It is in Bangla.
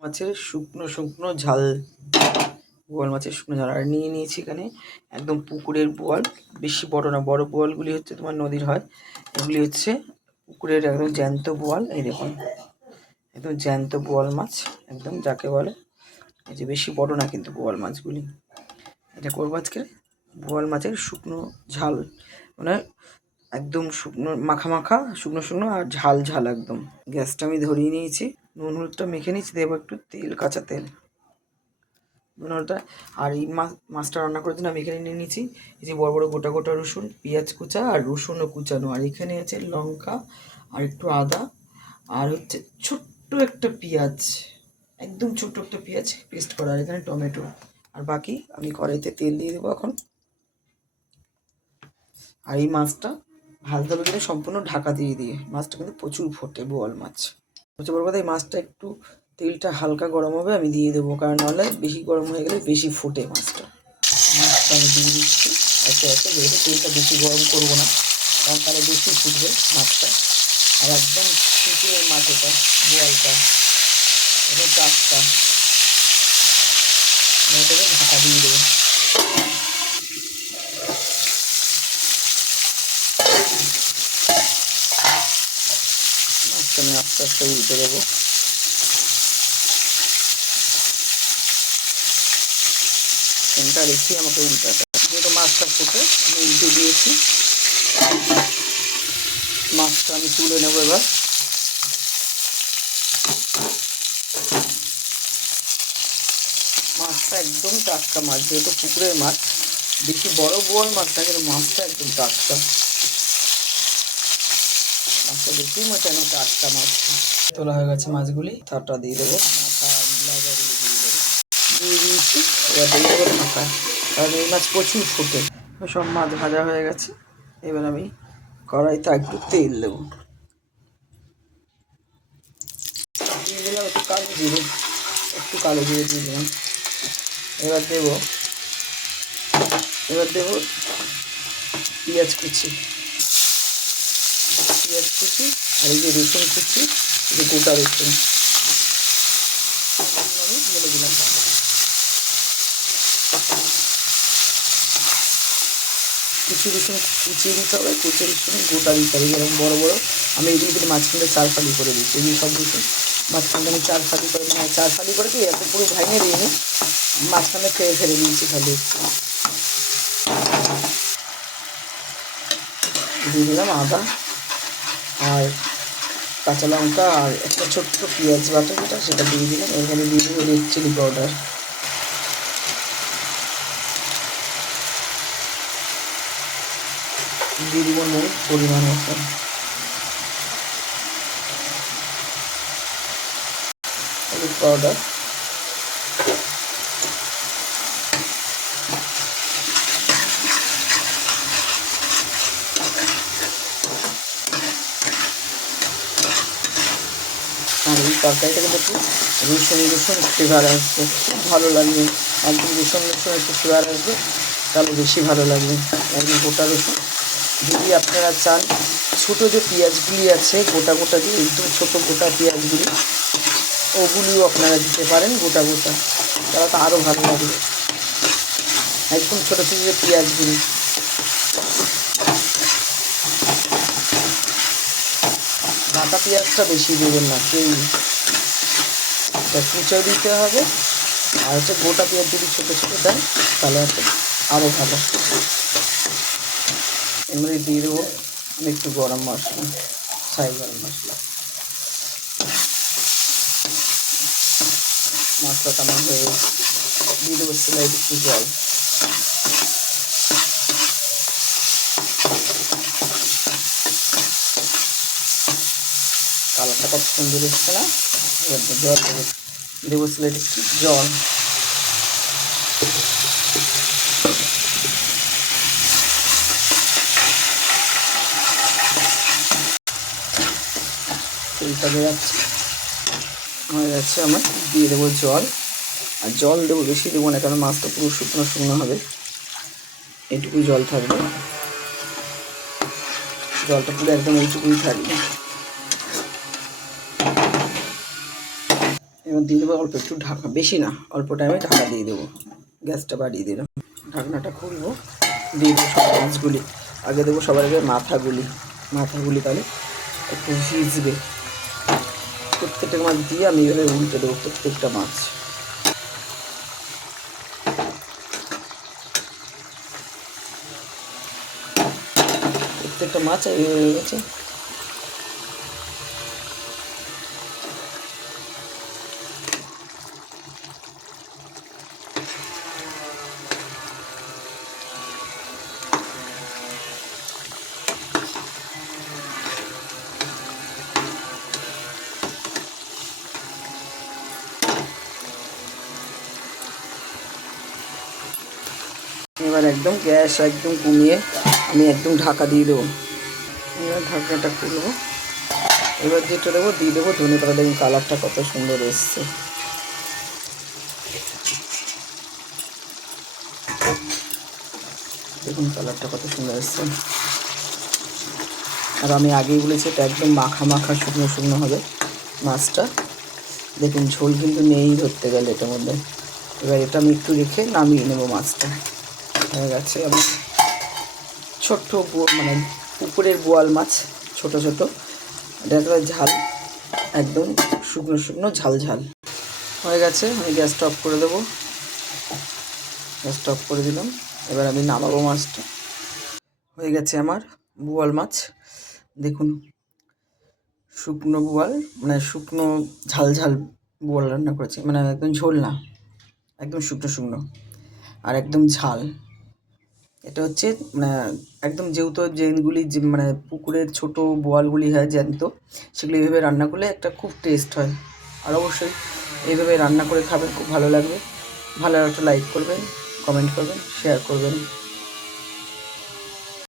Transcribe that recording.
মাছের শুকনো শুকনো ঝাল, বোয়াল মাছের শুকনো ঝাল। আর নিয়ে নিয়েছি এখানে একদম পুকুরের বোয়াল, বেশি বড় না, বড় বোয়ালগুলি হচ্ছে তোমার নদীর হয়, এগুলি হচ্ছে পুকুরের একদম জ্যান্ত বোয়াল। এই দেখুন একদম জ্যান্ত বোয়াল মাছ, একদম যাকে বলে, এই যে বেশি বড় না কিন্তু বোয়াল মাছগুলি। এটা করবো আজকে বোয়াল মাছের শুকনো ঝাল, মানে একদম শুকনো মাখা মাখা, শুকনো শুকনো আর ঝাল ঝাল একদম। গ্যাসটা আমি ধরিয়ে নিয়েছি, নুন হলুদটা মেখে নিয়েছি, দেবো একটু তেল, কাঁচা তেল, নুন হলুদটা। আর এই মাছটা রান্না করার জন্য আমি এখানে নিয়ে নিয়েছি এই যে বড় বড় গোটা গোটা রসুন, পেঁয়াজ কুচা আর রসুনও কুচানো, আর এখানে আছে লঙ্কা আর একটু আদা, আর হচ্ছে ছোট্ট একটা পেঁয়াজ, একদম ছোট্ট একটা পেঁয়াজ পেস্ট করা, আর এখানে টমেটো। আর বাকি আমি কড়াইতে তেল দিয়ে দেবো এখন। আর এই মাছটা ভাজতে হবে কিন্তু সম্পূর্ণ ঢাকা দিয়ে দিয়ে, মাছটা কিন্তু প্রচুর ফোটে বোয়াল মাছ। হচ্ছে বড় কথা, এই মাছটা একটু তেলটা হালকা গরম হবে আমি দিয়ে দেবো, কারণ নাহলে বেশি গরম হয়ে গেলে বেশি ফোটে মাছটা। মাছটা আমি দিয়ে দিচ্ছি একে একে, যেহেতু তেলটা বেশি গরম করবো না, কারণ তাহলে বেশি ফুটবে মাছটা। আর একদম পুকুরের মাছ এটা, বোয়ালটা একদম টাটকা, এটাকে ঢাকা দিয়ে দেবো। মাছটা আমি আস্তে আস্তে উল্টে দেবো। ফ্যানটা রেখে আমাকে উল্টাতে, যেহেতু মাছটা ফুটে আমি উল্টে দিয়েছি, মাছটা আমি তুলে নেবো এবার। মাছটা একদম টাটকা মাছ, যেহেতু পুকুরের মাছ, বেশি বড় বোয়াল মাছ না, কিন্তু মাছটা একদম টাটকা, মাছটা দেখি কেন টাটকা মাছটা। তোলা হয়ে গেছে মাছগুলি, থাটা দিয়ে দেবো, মাথা লাগাগুলি দিয়ে দেবো, দিয়ে দিয়েছি। এবার দিয়ে দেবো মাথা, কারণ এই মাছ প্রচুর ফোটে। সব মাছ ভাজা হয়ে গেছে, এবার আমি কড়াইতে একটু তেল দেবো, দিয়ে দিলাম একটু কালো জিরে, একটু কালো জিরে দিয়ে দিলাম। এবার দেবো পেঁয়াজ কুচি, আর এই যে রসুন কুচি, এই যে গোটা রসুন আমি ঢেলে দিলাম। কুচি রসুন কুচিয়ে দিতে হবে, কুচি রসুন গোটা দিতে হবে, যেরকম বড়ো বড়ো। আমি এগুলি কিন্তু মাঝখানটা 4 ফালি করে দিচ্ছি, এগুলি সব রসুন মাঝখানটা আমি 4 ফালি করে, মানে 4 ফালি করে কি এত পুরো ভাঙে দিইনি, মাঝখানে ফেলে দিয়েছি খালি। দিয়ে দিলাম আদা আর কাঁচা লঙ্কা, আর একটা ছোট্ট পেঁয়াজ বাটা যেটা, সেটা দিয়ে দিলাম। এখানে দিয়ে দেবো রেড চিলি পাউডার, দিয়ে দিব নুন পরিমাণ মতো, হলুদ পাউডার, আর এই তরকারিটা কিন্তু একটু রসুন ফ্লেভার আসবে, খুব ভালো লাগবে। একদম রসুন একটু ফ্লেভার আসবে, তাহলে বেশি ভালো লাগবে। একদম গোটা রসুন, যদি আপনারা চান ছোটো যে পেঁয়াজগুলি আছে গোটা গোটা, যে একদম ছোটো গোটা পেঁয়াজগুলি, ওগুলিও আপনারা দিতে পারেন গোটা গোটা, তাহলে তো আরও ভালো লাগবে। একদম ছোটো ছোটো যে পেঁয়াজগুলি, কাঁচা পেঁয়াজটা বেশি দেবেন না কেউ, কুচো দিতে হবে। আর হচ্ছে গোটা পেঁয়াজ যদি ছোটো ছোটো দেন তাহলে হচ্ছে আরও ভালো। এমনি দিয়ে দেবো আমি একটু গরম মশলা, ছাই গরম মশলা। মশলাটা আমার হয়ে দিয়ে দেবো সেলাই একটু জল, কালারটা কত সুন্দর এসছে না। এবার জল দেবো সেলাই একটু জল, তেলটা বেরাচ্ছে হয়ে যাচ্ছে আমার। দিয়ে দেবো জল, আর জল দেবো বেশি দেবো না, কারণ মাছটা পুরো শুকনো শুকনো হবে, এইটুকুই জল থাকবে, জলটা পুরো একদম এইটুকুই থাকবে। এবার দিয়ে দেবো অল্প একটু ঢাকা, বেশি না, অল্প টাইমে ঢাকা দিয়ে দেবো। গ্যাসটা বাড়িয়ে দিলাম, ঢাকনাটা খুলবো, দিয়ে দেবো সব মাছগুলি। আগে দেবো সবার আগে মাথাগুলি, তাহলে একটু ভিজবে। প্রত্যেকটা মাছ দিয়ে আমি এভাবে উল্টে দেবো প্রত্যেকটা মাছ। প্রত্যেকটা মাছ এইভাবে হয়ে গেছে। এবার একদম গ্যাস একদম কমিয়ে আমি একদম ঢাকা দিয়ে দেবো। এবার ঢাকনাটা খুলবো, এবার যেটা দেবো দিয়ে দেবো ধনে পাতা। দেখুন কালারটা কত সুন্দর এসছে। দেখুন কালারটা কত সুন্দর এসছে। আর আমি আগেই বলেছি এটা একদম মাখা মাখা শুকনো শুকনো হবে মাছটা। দেখুন ঝোল কিন্তু নেই ধরতে গেলে এটার মধ্যে। এবার এটা আমি একটু রেখে নামিয়ে নেবো মাছটা। হয়ে গেছে আমার ছোট্ট মানে পুকুরের বোয়াল মাছ, ছোট ছোট। এটা একটা ঝাল, একদম শুকনো শুকনো ঝাল ঝাল হয়ে গেছে। আমি গ্যাসটা অফ করে দেবো, গ্যাসটা অফ করে দিলাম। এবার আমি নামাবো মাছটা। হয়ে গেছে আমার বোয়াল মাছ। দেখুন শুকনো বোয়াল, মানে শুকনো ঝাল ঝাল বোয়াল রান্না করেছি, মানে একদম ঝোল না, একদম শুকনো শুকনো আর একদম ঝাল। এটা হচ্ছে মানে একদম যেহেতু যেগুলি মানে পুকুরের ছোট বোয়ালগুলি হয় জ্যান্ত, সেগুলো এইভাবে রান্না করলে একটা খুব টেস্ট হয়। আর অবশ্যই এইভাবে রান্না করে খাবেন, খুব ভালো লাগবে। ভালো একটা লাইক করবেন, কমেন্ট করবেন, শেয়ার করবেন।